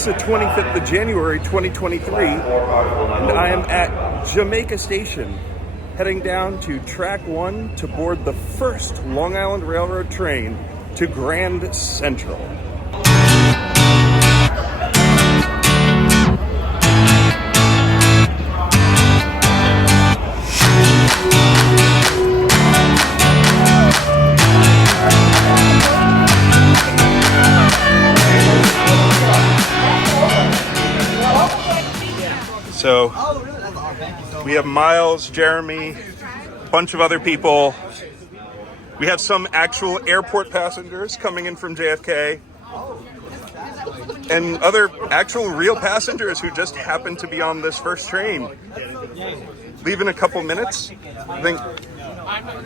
It's the 25th of January, 2023, and I am at Jamaica Station, heading down to Track 1 to board the first Long Island Railroad train to Grand Central. So we have Miles, Jeremy, a bunch of other people. We have some actual airport passengers coming in from JFK and other actual real passengers who just happen to be on this first train. Leave in a couple minutes. I think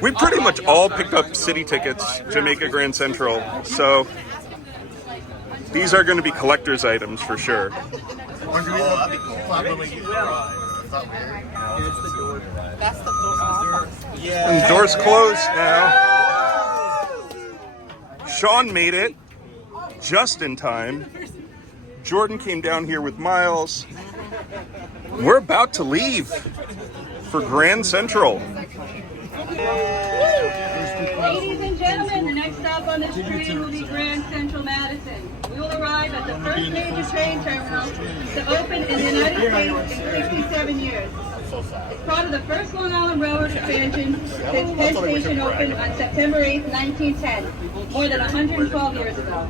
we pretty much all picked up city tickets, Jamaica Grand Central. So these are going to be collector's items for sure. And the door's closed now. Sean made it just in time. Jordan came down here with Miles. We're about to leave for Grand Central. Ladies and gentlemen, the next stop on this train will be Grand Central Madison. We will arrive at the first major train terminal to open in the United States in 67 years. It's part of the first Long Island Railroad expansion since Penn Station opened on September 8, 1910, more than 112 years ago.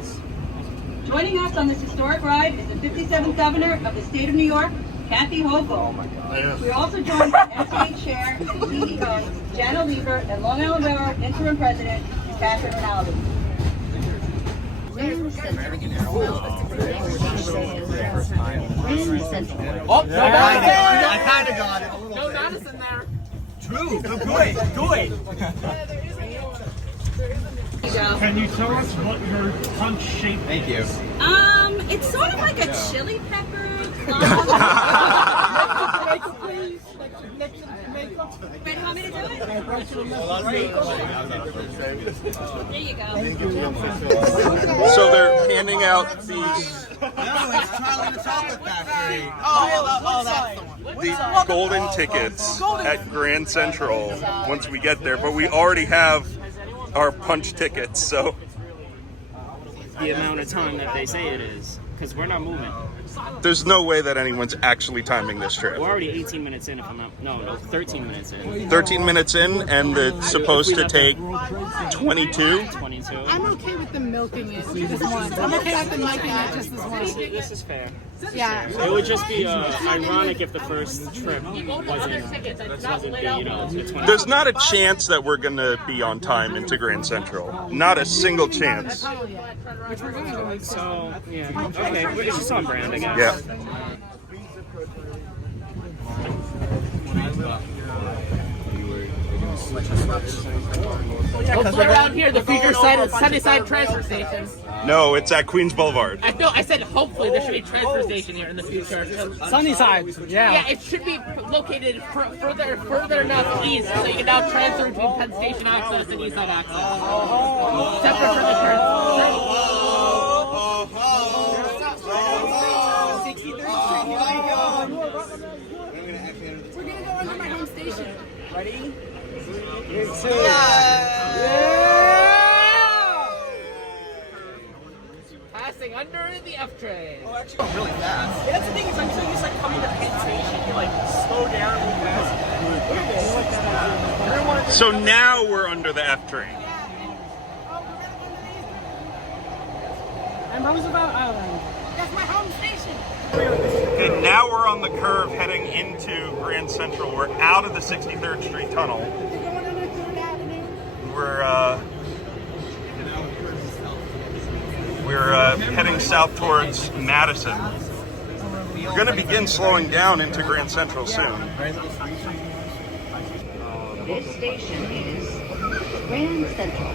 Joining us on this historic ride is the 57th Governor of the State of New York, Kathy Hochul. We're also joined by SEA Chair and CEO, Jana Lieber, and Long Island Railroad Interim President, Catherine Rinaldi. Oh, no Madison! I kind of got it. No Madison there. True. Do it. Can you tell us what your punch shape is? Thank you. It's sort of like a chili pepper. Ready, want me to do it? There you go. So they're handing out these No, it's Charlie the Chocolate Factory. That's the one. the golden tickets at Grand Central once we get there, but we already have our punch tickets, so the amount of time that they say it is, because we're not moving. there's no way that anyone's actually timing this trip. We're already 18 minutes in, if I'm not, no, 13 minutes in. 13 minutes in, and it's supposed to take 22. 22. I'm okay with them milking it just once. I'm okay with them milking it just this once. This is fair. Yeah. It would just be ironic if the first trip wasn't the 20. There's not a chance that we're going to be on time into Grand Central. Not a single chance. Which we're going to do. So, yeah, okay, it's just on brand, I guess. Yeah. Hopefully around here, the future site is Sunnyside Transfer Station. No, it's at Queens Boulevard. I said hopefully there should be a transfer station here in the future. Sunnyside, yeah. Yeah, it should be located further enough east so you can now transfer between Penn Station access and East Side access. Separate from the transfer. 63rd Street, here we go. We're gonna go under my home station. Ready? Passing under the F train. Oh, actually, really fast. Yeah, that's the thing, is I'm so used to like coming to Penn Station, you like slow down and move fast. So now we're under the F train. And Roosevelt Island. That's my home station. Okay, now we're on the curve heading into Grand Central. We're out of the 63rd Street Tunnel. We're heading south towards Madison. We're going to begin slowing down into Grand Central soon. This station is Grand Central.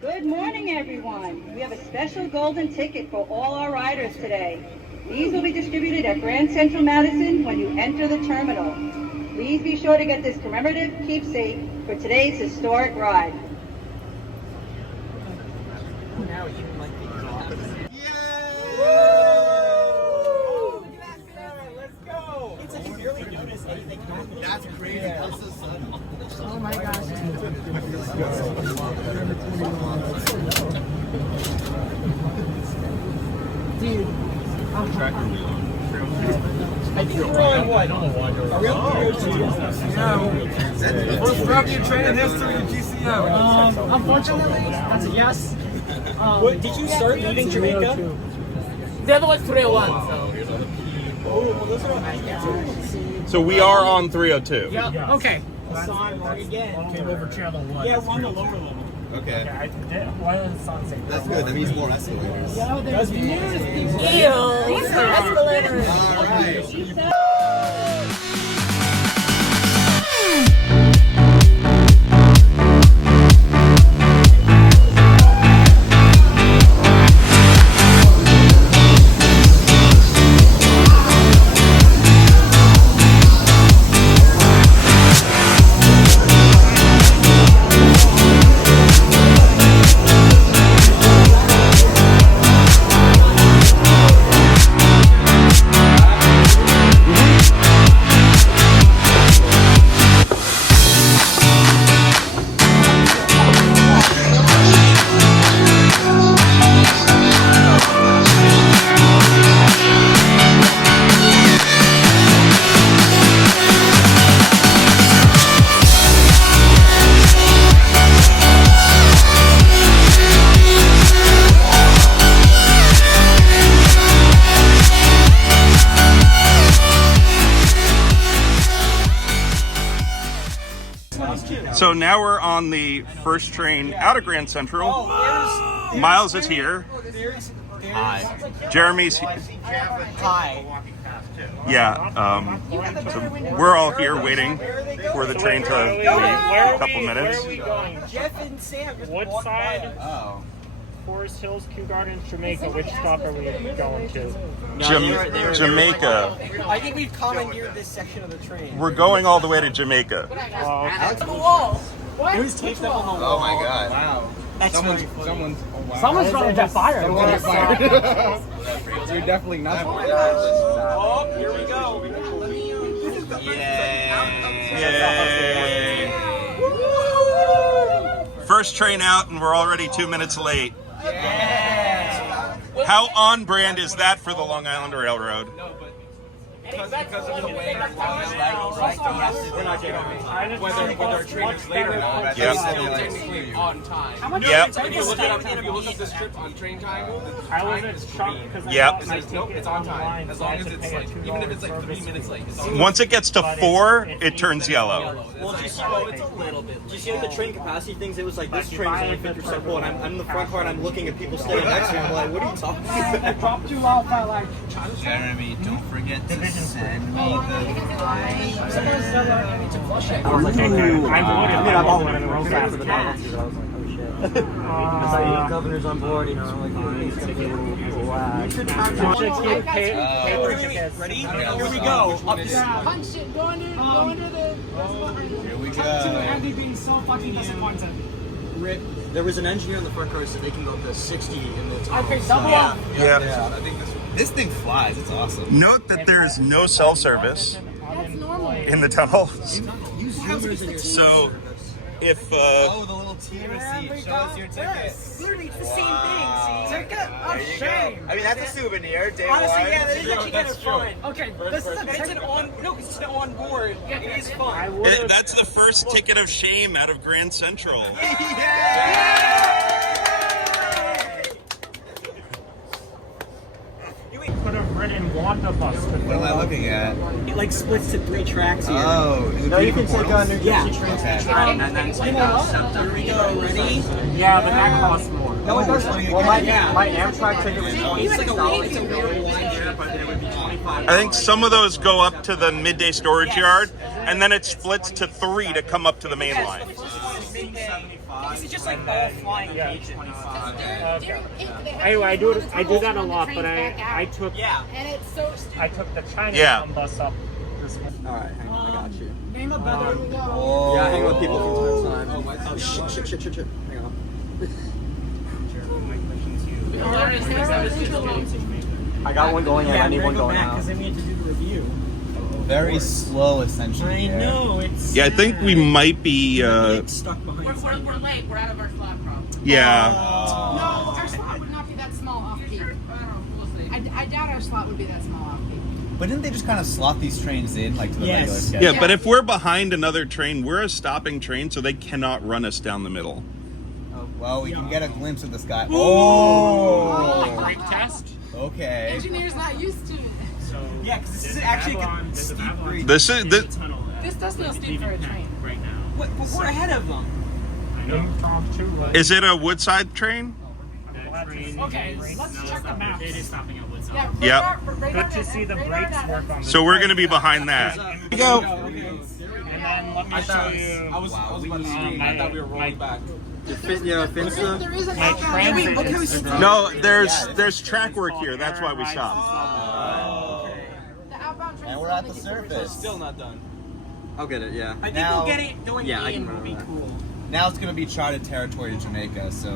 Good morning, everyone. We have a special golden ticket for all our riders today. These will be distributed at Grand Central Madison when you enter the terminal. Please be sure to get this commemorative keepsake for today's historic ride. That's crazy. That's so sudden. Oh my gosh. Dude. I think we're on what? Are we on 302? First drop-in train in history in GCM. Unfortunately, that's a yes. Did you start leaving Jamaica? The other one's 301, so. So we are on 302. Yep. Okay. Came over channel 1. Yeah, we're on the lower level. Okay. Why does the sun say That's good. That means more escalators. There's Ew. These are escalators. All right. So now we're on the first train out of Grand Central. Miles is here. Hi. Jeremy's Hi. yeah. So we're all here waiting for the train to leave a couple minutes. Where are we going? Jeff and Sam just What walked by side? us. Oh. Forest Hills, Kew Gardens, Jamaica. Which stop are we going to? Jamaica. I think we've commandeered this section of the train. We're going all the way to Jamaica. The wall. What? It was taped up on the wall. Oh my God. Wow. That's Someone's. very funny. Someone's trying to get fired. You're definitely not. Oh, here we go. First train out, and we're already 2 minutes late. How on brand is that for the Long Island Railroad? Because of the way Long Island we're not getting whether a train is late or not. Yep. Technically on time. Yep. If you look up this trip on train time, I wasn't shocked because Yep. nope, it's on time. As long as it's like, even if it's like 3 minutes late. It's on Once it gets to 4, it turns yellow. Well, it's a little bit. Do you see like the train capacity things? It was like this train is only 50% full, and I'm in the front car and I'm looking at people standing next to me. I'm like, what are you talking about? Dropped you off by like. Jeremy, don't forget to send me the. I bought one of those after the Governor's on board, you know, like it's gonna be a little whack. Ready? Here we go. Up this. Punch it. Go under the. Here we go. Andy being so fucking disappointed. There was an engineer in the front row, so they can go up to 60 in the tunnel. Okay, double up. Yeah. I think this thing flies. It's awesome. Note that there is no cell service in the tunnel. So if Oh, the little T receipt. Show us your ticket. Literally, it's the same thing. See? Ticket of shame. I mean, that's a souvenir. Day Honestly, one. yeah, that is actually kind of fun. Okay, this is It's an it's an on board. It is fun. that's the first ticket of shame out of Grand Central. could have ridden Wanda bus. What am I looking at? It like splits to 3 tracks here. Oh, is it No, you can take on New Jersey Yeah. Transit. Okay. And then take here we go. Ready? Yeah, but that costs more. No, it does funny again. My Amtrak ticket was It's like a weird line here, but it would be 25. I think some of those go up to the midday storage yard, and then it splits to 3 to come up to the main line. This is just like all flying agents. Anyway, I do that a lot, but I took the Chinatown bus up this morning. Alright, hang on, I got you. Name a better. Yeah, hang with people from time to time. Oh, shit. Hang on. I got one going in. I need one going out. Because then we had to do the review. Very slow ascension. I know, it's Yeah, I think we might be. get stuck behind We're something. late. We're out of our slot, bro. Yeah. No, our slot would not be that small off peak. I doubt our slot would be that small off peak. But didn't they just kind of slot these trains in like to the Yes. regular schedule? Yeah, but if we're behind another train, we're a stopping train, so they cannot run us down the middle. Well, we can get a glimpse of this guy. Brake test. Okay. Engineer's not used to it. So Yeah, because this is actually a steep grade. This is this. This does feel steep for a train. right now. But we're ahead of them. I know. Is it a Woodside train? Okay, let's check the maps. It is stopping at Woodside. Yeah, Yep. Good to see the brakes work on this. So we're gonna be behind that. And Go. then let me show you. I was about to scream. my- I thought we were rolling my- back. There is an My transit is No, there's track work here. That's why we stopped. The outbound train. And we're at the surface. Still not done. I'll get it, yeah. I think Now- we'll get it going Yeah, I in can will be remember cool. Now it's going to be charted territory to Jamaica, so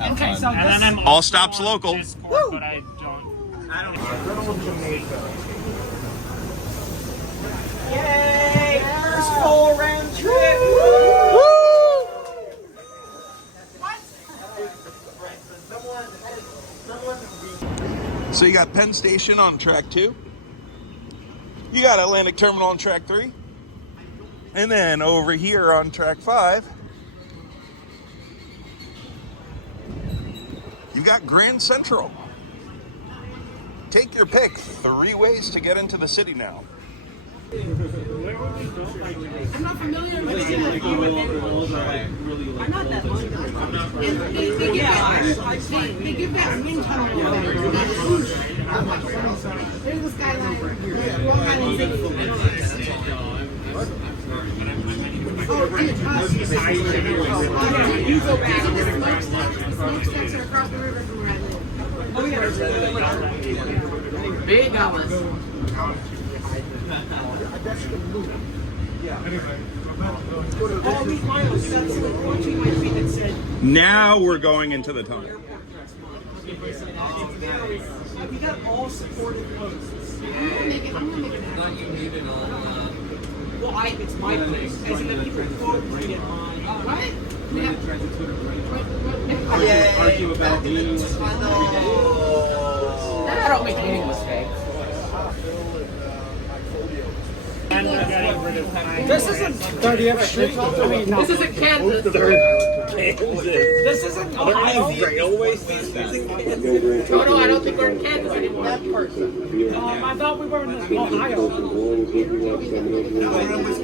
have Okay, fun. so And then I'm All also stops on local. Discord, but I don't. Little Jamaica. Yay! First full round trip! So you got Penn Station on track 2. You got Atlantic Terminal on track 3. And then over here on track 5, you got Grand Central. Take your pick. 3 ways to get into the city now. I'm not familiar with it. I'm not that long. And they give that wind tunnel effect. There's the skyline. Long Island City. Oh, and you go back. The smokestacks are across the river from where I live. Big Alice. All these miles, that's the point you might be that said, Now we're going into the tunnel. we got all supported posts. I'm gonna make it happen. Well, it's my place. As in the people quote read it on. What? Argue about these. I don't make any mistakes. And we're getting rid of This isn't 30 street. I mean, This isn't Kansas. this isn't Ohio. Railway station. No, I don't think we're in Kansas anymore. I thought we were in Ohio. Dude, I don't know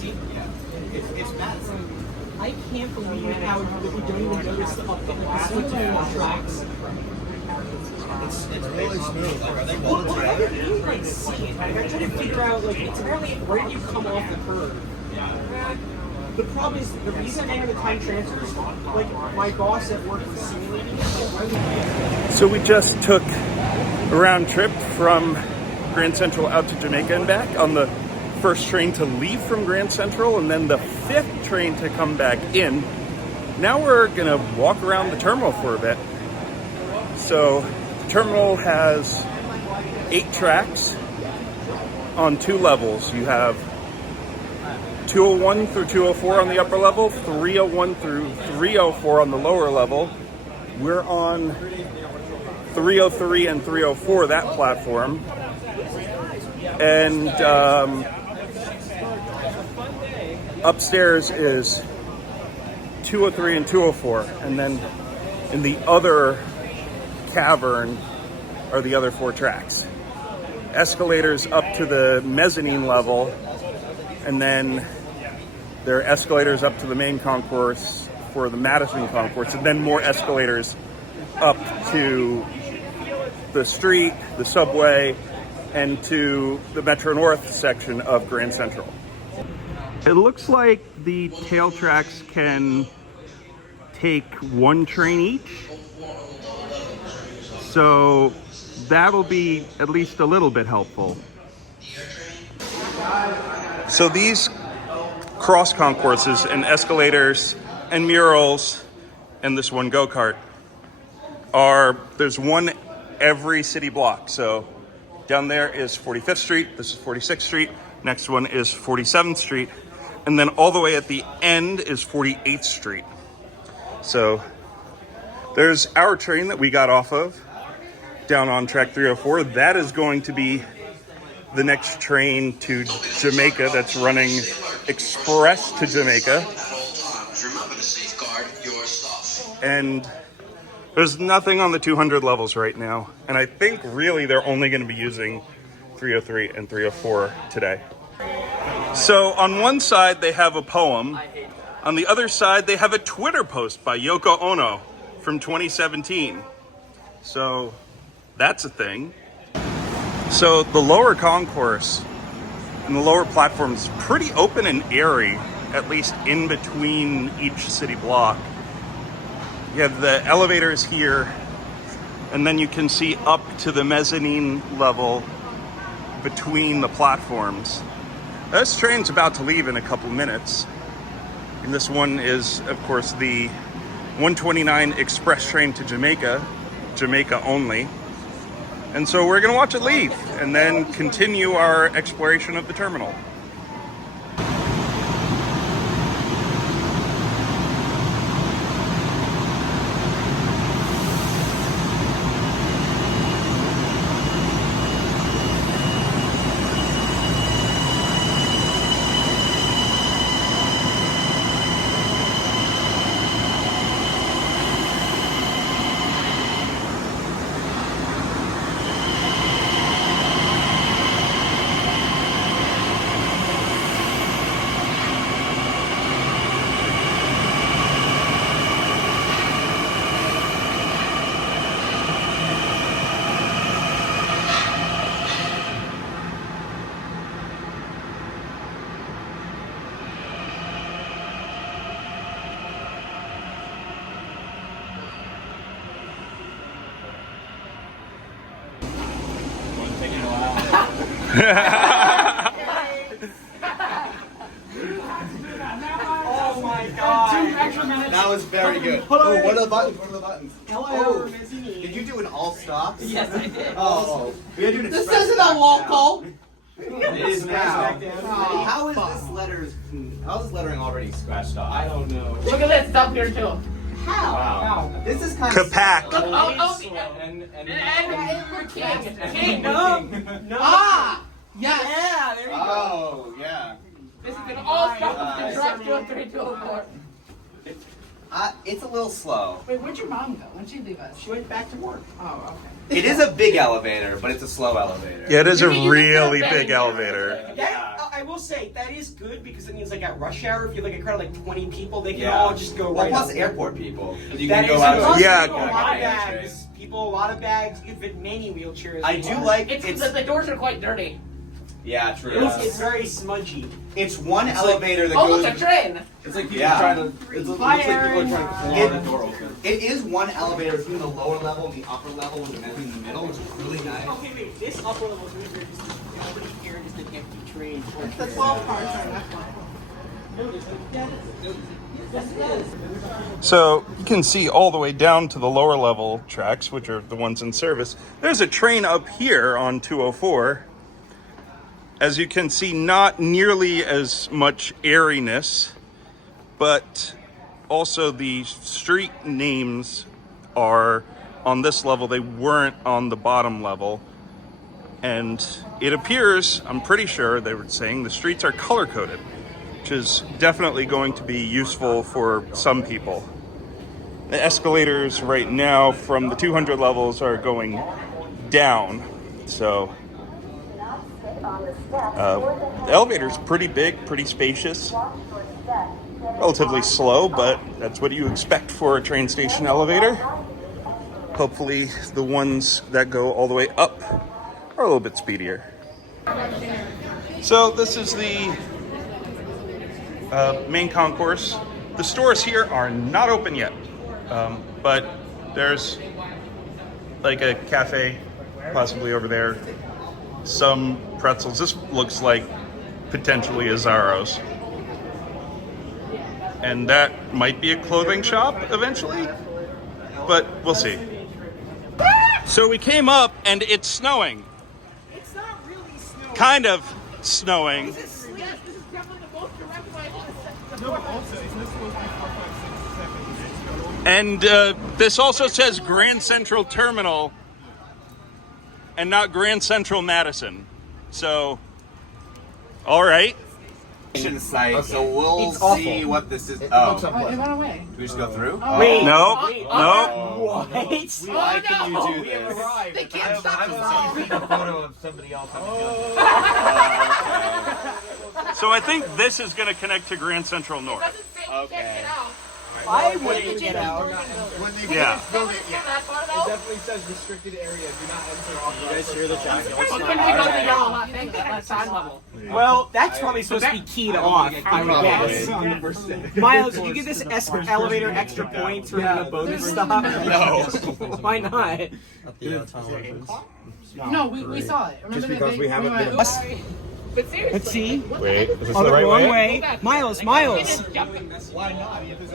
It's Madison. I can't believe how we don't even notice the tracks. It's really smooth. Like, are they Well, rolling I didn't like see it. Like, I tried to figure out, like, it's apparently where do you come off the curve? The problem is, the reason I have the time transfers, like, my boss at work was simulating it. So we just took a round trip from Grand Central out to Jamaica and back on the first train to leave from Grand Central, and then the 5th train to come back in. Now we're gonna walk around the terminal for a bit. So the terminal has 8 tracks on 2 levels. You have 201 through 204 on the upper level, 301 through 304 on the lower level. We're on 303 and 304, that platform. And upstairs is 203 and 204. And then in the other cavern are the other 4 tracks. Escalators up to the mezzanine level, and then there are escalators up to the main concourse for the Madison concourse, and then more escalators up to the street, the subway, and to the Metro North section of Grand Central. It looks like the tail tracks can take 1 train each, so that'll be at least a little bit helpful. So these cross concourses and escalators and murals and this one go-kart there's one every city block. So down there is 45th Street, this is 46th Street, next one is 47th Street, and then all the way at the end is 48th Street. So there's our train that we got off of down on track 304. That is going to be the next train to Jamaica that's running express to Jamaica. And there's nothing on the 200 levels right now. And I think really they're only going to be using 303 and 304 today. So on one side they have a poem. On the other side they have a Twitter post by Yoko Ono from 2017. So that's a thing. So the lower concourse and the lower platform is pretty open and airy, at least in between each city block. You have the elevators here, and then you can see up to the mezzanine level between the platforms. This train's about to leave in a couple minutes. And this one is, of course, the 129 express train to Jamaica, Jamaica only. And so we're gonna watch it leave and then continue our exploration of the terminal. Oh my god! That was very good. Oh, what are the buttons? What are the buttons? Oh, did you do an all stops? Yes, I did. Oh, we gotta do an This express isn't a wall call. It is now. How is this lettering already scratched off? I don't know. Look at this up here too. How? Wow. This is kind of Kapak. And we're king. No. Ah! Yes. Yeah, there you go. Oh, yeah. This is an all-stop contract 203, 204. It's a little slow. Wait, where'd your mom go? When'd she leave us? She went back to work. Oh, okay. It is a big elevator, but it's a slow elevator. Yeah, it is a really big elevator. That, I will say, that is good because it means like at rush hour, if you have like a crowd of like 20 people, they can Yeah. all just go right Plus up. airport people. You That can is go out. plus Yeah. people, a lot of bags. People, a lot of bags. You can fit many wheelchairs. I do like It's the doors are quite dirty. Yeah, true. It's very smudgy. It's one elevator that Oh, goes. look, a train. It's like people Yeah. trying to. It looks like people are trying to claw the door open. It is one elevator between the lower level and the upper level with the mezzanine in the middle, which is really nice. Okay, wait. This upper level is really weird. Everybody here is an empty train. The 12 parts are left one. So you can see all the way down to the lower level tracks, which are the ones in service. There's a train up here on 204. As you can see, not nearly as much airiness, but also the street names are on this level. They weren't on the bottom level. And it appears, I'm pretty sure they were saying the streets are color coded, which is definitely going to be useful for some people. The escalators right now from the 200 levels are going down. So the elevator's pretty big, pretty spacious, relatively slow, but that's what you expect for a train station elevator. Hopefully the ones that go all the way up are a little bit speedier. So this is the main concourse. The stores here are not open yet, but there's like a cafe possibly over there, some pretzels. This looks like potentially a Zaro's. and that might be a clothing shop eventually, but we'll see. So we came up and it's snowing. It's not really snowing. Kind of snowing. This is definitely the most direct way to No, but also, isn't this supposed to be 4, 5, 6, 7 minutes ago? And this also says Grand Central Terminal and not Grand Central Madison. So, all right. Site, so we'll It's awful. see what this is. It Oh, went away. do we just go through? Wait. No, What? Why can you do this? They can't stop us. A photo of somebody else. so I think this is going to connect to Grand Central North. Okay. I wouldn't get out. Yeah. It definitely says restricted area. Do not enter off. You guys hear the jacket? Well, couldn't we go to yellow lot thing at that side level? Well, that's probably supposed to be keyed off, I would guess. 100%. Miles, did you give this elevator extra points for the bonus stop? No. Why not? No, we saw it. Remember Just because we haven't been. But seriously. Let's see. Wait, is this Oh, the wrong way. Miles.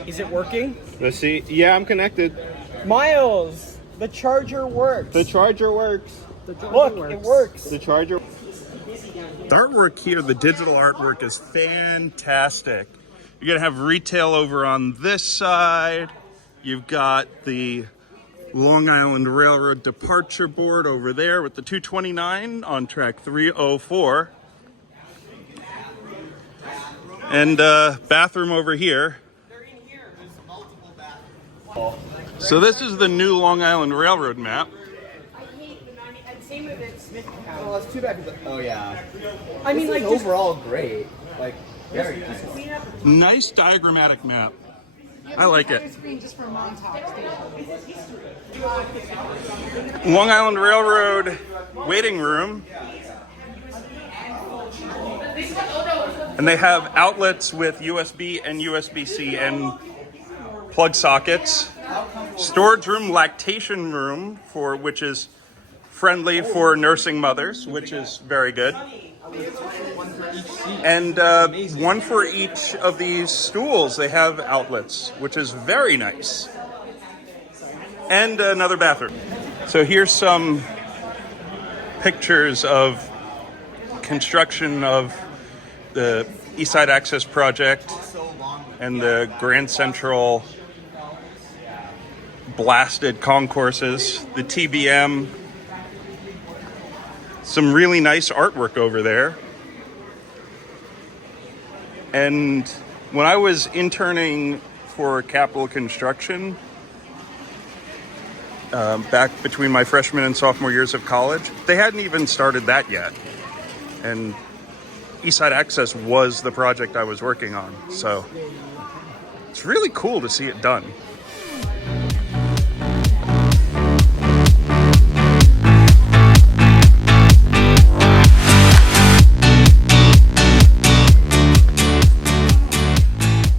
Is it working? Let's see. Yeah, I'm connected. Miles, the charger works. The charger works. Look, it works. The charger. The artwork here, the digital artwork is fantastic. You're gonna have retail over on this side. You've got the Long Island Railroad departure board over there with the 229 on track 304. And bathroom over here. So this is the new Long Island Railroad map. Oh, it's too bad. Oh yeah. I mean, like, just overall great. Like very nice. Nice diagrammatic map. I like it. Screen just for montage. Long Island Railroad waiting room. And they have outlets with USB and USB-C and plug sockets. Storage room, lactation room, which is friendly for nursing mothers, which is very good. And one for each of these stools, they have outlets, which is very nice. And another bathroom. So here's some pictures of construction of the East Side Access Project and the Grand Central blasted concourses, the TBM. Some really nice artwork over there. And when I was interning for Capital Construction, back between my freshman and sophomore years of college, they hadn't even started that yet. And Eastside Access was the project I was working on. So it's really cool to see it done.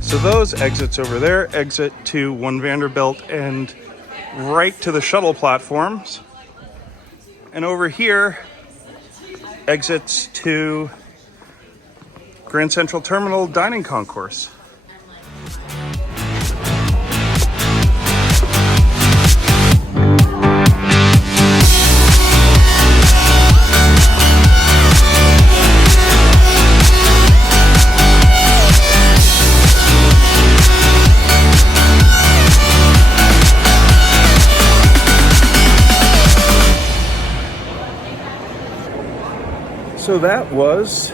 So those exits over there, exit to 1 Vanderbilt and right to the shuttle platforms. And over here, exits to Grand Central Terminal Dining Concourse. So that was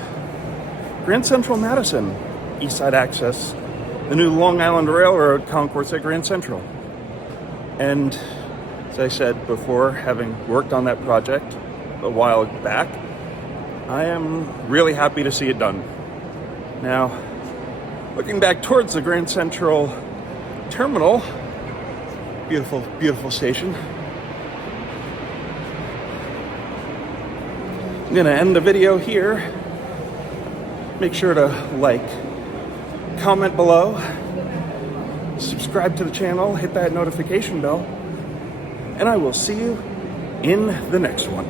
Grand Central Madison, East Side Access, the new Long Island Railroad concourse at Grand Central. And as I said before, having worked on that project a while back, I am really happy to see it done. Now, looking back towards the Grand Central Terminal, beautiful, beautiful station. I'm gonna end the video here. Make sure to like, comment below, subscribe to the channel, hit that notification bell, and I will see you in the next one.